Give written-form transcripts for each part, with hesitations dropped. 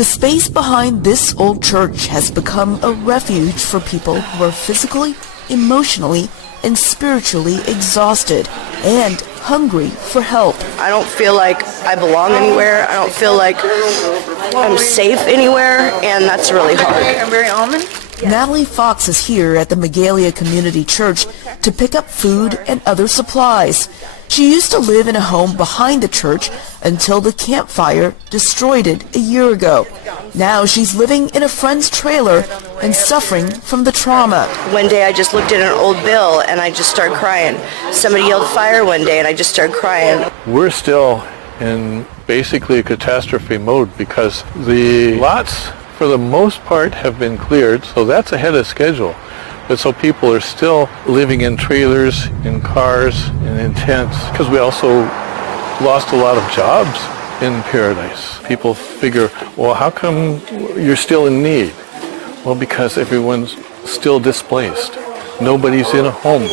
The space behind this old church has become a refuge for people who are physically, emotionally, and spiritually exhausted and hungry for help. I don't feel like I belong anywhere. I don't feel like I'm safe anywhere, and that's really hard. I'm very almond. Natalie Fox is here at the Magalia Community Church to pick up food and other supplies. She used to live in a home behind the church until the campfire destroyed it a year ago. Now she's living in a friend's trailer and suffering from the trauma. One day I just looked at an old bill and I just started crying. Somebody yelled fire one day and I just started crying. We're still in basically a catastrophe mode because the lots for the most part have been cleared, so that's ahead of schedule. But so people are still living in trailers, in cars, and in tents, because we also lost a lot of jobs in Paradise. People figure, well, how come you're still in need? Well, because everyone's still displaced. Nobody's in a home.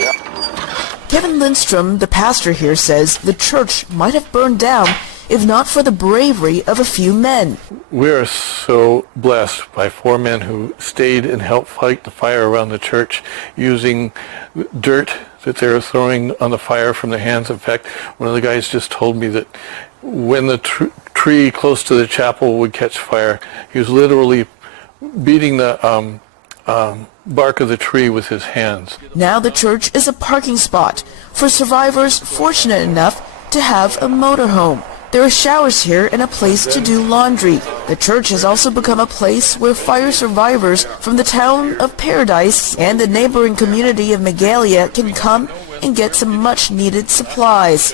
Kevin Lindstrom, the pastor here, says the church might have burned down if not for the bravery of a few men. We are so blessed by 4 men who stayed and helped fight the fire around the church using dirt that they were throwing on the fire from their hands. In fact, one of the guys just told me that when the tree close to the chapel would catch fire, he was literally beating the bark of the tree with his hands. Now the church is a parking spot for survivors fortunate enough to have a motorhome. There are showers here and a place to do laundry. The church has also become a place where fire survivors from the town of Paradise and the neighboring community of Magalia can come and get some much-needed supplies.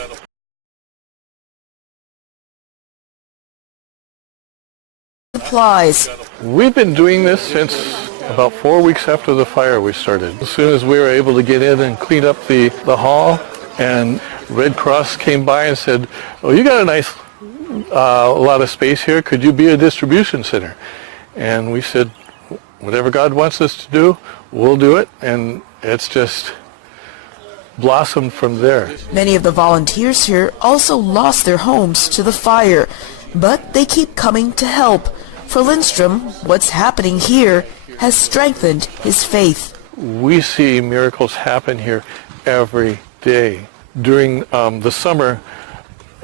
We've been doing this since about 4 weeks after the fire we started. As soon as we were able to get in and clean up the hall, and Red Cross came by and said, oh, you got a nice lot of space here. Could you be a distribution center? And we said, whatever God wants us to do, we'll do it. And it's just blossomed from there. Many of the volunteers here also lost their homes to the fire, but they keep coming to help. For Lindstrom, what's happening here has strengthened his faith. We see miracles happen here every day. During the summer,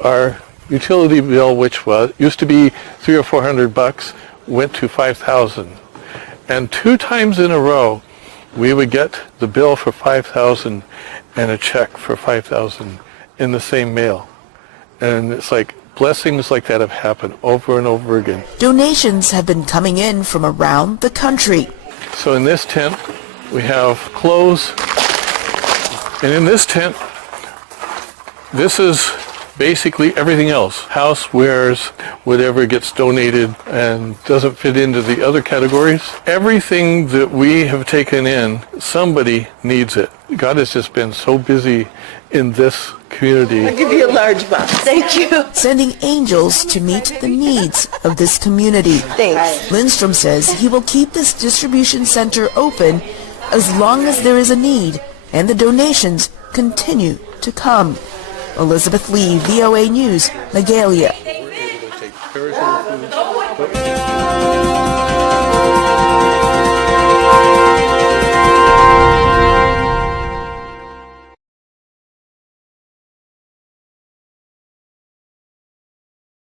our utility bill, which used to be $300 or $400, went to $5,000. And 2 times in a row, we would get the bill for $5,000 and a check for $5,000 in the same mail. And it's like blessings like that have happened over and over again. Donations have been coming in from around the country. So in this tent, we have clothes. And in this tent, this is basically everything else. Housewares, whatever gets donated and doesn't fit into the other categories. Everything that we have taken in, somebody needs it. God has just been so busy in this community. I'll give you a large box. Thank you. Sending angels to meet the needs of this community. Thanks. Lindstrom says he will keep this distribution center open as long as there is a need and the donations continue to come. Elizabeth Lee, VOA News, Magalia.